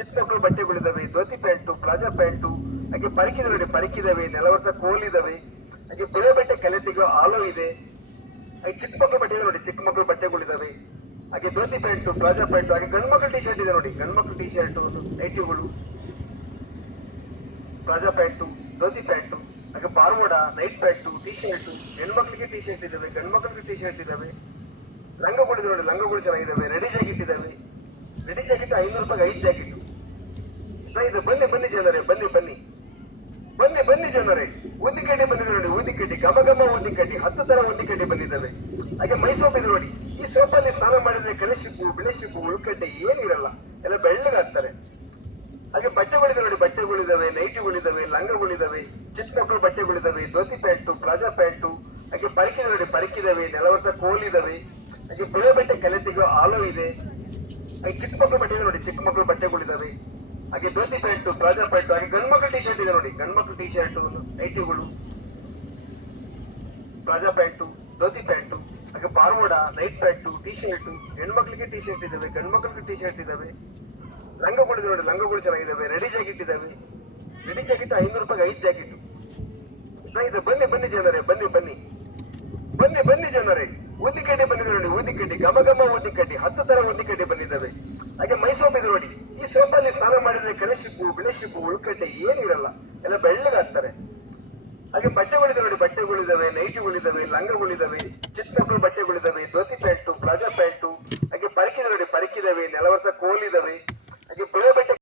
ಚಿಕ್ಕ ಮಕ್ಕಳು ಬಟ್ಟೆಗಳಿದಾವೆ, ಧೋತಿ ಪ್ಯಾಂಟು ಪ್ಲಾಜಾ ಪ್ಯಾಂಟು, ಹಾಗೆ ಪರಿಕಿದ ನೋಡಿ ಪರಿಕಿದಾವೆ, ನೆಲವರ್ಸ ಕೋಲಿದಾವೆ, ಹಾಗೆ ಬಿಳೆ ಬಟ್ಟೆ ಕಲೆತಿಗೋ ಆಲೋ ಇದೆ. ಹಾಗೆ ಚಿಕ್ಕ ಮಕ್ಕಳು ಬಟ್ಟೆ ಇದೆ ನೋಡಿ ಚಿಕ್ಕ ಮಕ್ಕಳು ಬಟ್ಟೆಗಳಿದಾವೆ. ಹಾಗೆ ಧೋತಿ ಪ್ಯಾಂಟು ಪ್ಲಾಜಾ ಪ್ಯಾಂಟು, ಹಾಗೆ ಗಂಡು ಮಕ್ಕಳು ಟಿ ಶರ್ಟ್ ಇದೆ ನೋಡಿ ಗಂಡು ಮಕ್ಕಳು ಟಿ ಶರ್ಟ್ ನೈಟಿಗಳು. ಪ್ಲಾಜಾ ಪ್ಯಾಂಟು, ಧೋತಿ ಪ್ಯಾಂಟು, ಹಾಗೆ bermuda night pant T shirt ಮಕ್ಕಳಿಗೆ ಟಿ ಶರ್ಟ್ ಇದಾವೆ ಗಂಡು ಮಕ್ಕಳಿಗೆ ಟೀ ಶರ್ಟ್ ಇದಾವೆ. ಲಂಗಗಳು ಇದೆ ನೋಡಿ, ಲಂಗಗಳು ಚೆನ್ನಾಗಿದ್ದಾವೆ ರೆಡಿ ಜಾಕೆಟ್ ಇದಾವೆ. ರೆಡಿ ಜಾಕೆಟ್ ಐನೂರು ರೂಪಾಯಿ ಐದು ಜಾಕೆಟ್. ಇದೆ ಬನ್ನಿ ಬನ್ನಿ ಜನರೇ, ಬನ್ನಿ ಬನ್ನಿ. ಬನ್ನಿ ಬನ್ನಿ ಜನರೇ. ಊದಿಕಡ್ಡಿ ಬಂದಿದೆ ನೋಡಿ ಊದಿಕಡ್ಡಿ ಘಮ ಊದಿಕಡ್ಡಿ ಹತ್ತು ತರ ಊದಿಕಡ್ಡಿ ಬಂದಿದ್ದಾವೆ. ಹಾಗೆ ಮೈ ಸೋಪ್ ಇದೆ ನೋಡಿ. ಈ ಸೋಪಲ್ಲಿ ಸ್ನಾನ ಮಾಡಿದ್ರೆ ಕಲೆ ಶಿಪ್ಪು ಬಿಳೆ ಶಿಪ್ಪು ಉಳ್ಕಡ್ಡೆ ಏನಿರಲ್ಲ ಎಲ್ಲ ಬೆಳ್ಳಗಾಗ್ತಾರೆ ಹಾಗೆ ಬಟ್ಟೆಗಳಿದೆ ನೋಡಿ, ಬಟ್ಟೆಗಳಿದಾವೆ, ನೈಟಿಗಳಿದಾವೆ, ಲಂಗಗಳಿದಾವೆ. ಚಿಕ್ಕ ಮಕ್ಕಳು ಬಟ್ಟೆಗಳಿದಾವೆ, ಧೋತಿ ಪ್ಯಾಂಟು ಪ್ಲಾಜಾ ಪ್ಯಾಂಟು. ಹಾಗೆ ಪರಿಕೆ ನೋಡಿ, ಪರಿಕಿದಾವೆ, ನೆಲವರ್ಸ ಕೋಲಿದಾವೆ. ಹಾಗೆ ಬಿಳೆ ಬಟ್ಟೆ ಕಲೆತಿಗೋ ಆಲೋ ಇದೆ. ಹಾಗೆ ಚಿಕ್ಕ ಮಕ್ಕಳು ಬಟ್ಟೆ ನೋಡಿ, ಚಿಕ್ಕ ಮಕ್ಕಳು ಬಟ್ಟೆಗಳಿದಾವೆ. ಹಾಗೆ ಧೋತಿ ಪ್ಯಾಂಟು ಪ್ಲಾಜಾ ಪ್ಯಾಂಟು ಹಾಗೆ ಗಂಡು ಮಕ್ಕಳು ಟಿ ಶರ್ಟ್ ಇದೆ ನೋಡಿ. ಗಂಡು ಮಕ್ಕಳು ಟಿ ಶರ್ಟ್ ನೈಟಿಗಳು ಪ್ಲಾಜಾ ಪ್ಯಾಂಟು ಧೋತಿ ಪ್ಯಾಂಟು ಹಾಗೆ bermuda night pant T shirt ಹೆಣ್ಮಕ್ಳಿಗೆ ಟೀ ಶರ್ಟ್ ಇದಾವೆ ಗಂಡು ಮಕ್ಕಳಿಗೆ ಟಿ ಶರ್ಟ್ ಇದಾವೆ. ಲಂಗಗಳು ಇದೆ ನೋಡಿ, ಲಂಗಗಳು ಚೆನ್ನಾಗಿದ್ದಾವೆ ರೆಡಿ ಜಾಕೆಟ್ ಇದಾವೆ. ರೆಡಿ ಜಾಕೆಟ್ ಐನೂರು ರೂಪಾಯಿ ಐದು ಜಾಕೆಟ್ ಚೆನ್ನಾಗಿದೆ. ಬನ್ನಿ ಬನ್ನಿ ಜನರೇ, ಬನ್ನಿ ಬನ್ನಿ. ಬನ್ನಿ ಬನ್ನಿ ಜನರೇ. ಊದಿಕಡ್ಡಿ ಬಂದಿದೆ ನೋಡಿ, ಊದಿಕಡ್ಡಿ. ಗಮ ಗಮ ಊದಿಕಡ್ಡಿ. ಹತ್ತು ತರ ಊದಿಕಡ್ಡಿ ಬಂದಿದ್ದಾವೆ. ಹಾಗೆ ಮೈಸೂರು ಇದೆ ನೋಡಿ. ಈ ಸೋಪಲ್ಲಿ ಸ್ನಾನ ಮಾಡಿದ್ರೆ ಕಲೆ ಶಿಪ್ಪು ಬಿಳೆ ಶಿಪ್ಪು ಉಳ್ಕಡ್ಡೆ ಏನಿರಲ್ಲ ಎಲ್ಲ ಬೆಳ್ಳಗಾಗ್ತಾರೆ. ಹಾಗೆ ಬಟ್ಟೆಗಳಿದೆ ನೋಡಿ, ಬಟ್ಟೆಗಳಿದಾವೆ, ನೈಟಿಗಳಿದಾವೆ, ಲಂಗಗಳಿದಾವೆ, ಚಿಕ್ಕ ಮಕ್ಕಳು ಬಟ್ಟೆಗಳಿದಾವೆ, ಧೋತಿ ಪ್ಯಾಂಟು ಪ್ಲಾಜಾ ಪ್ಯಾಂಟು, ಹಾಗೆ ಪರಿಕಿದೆ ನೋಡಿ, ಪರಿಕಿದಾವೆ, ನೆಲವರ್ಸ ಕೋಲಿದಾವೆ, ಹಾಗೆ ಬಿಳೆ ಬಟ್ಟೆ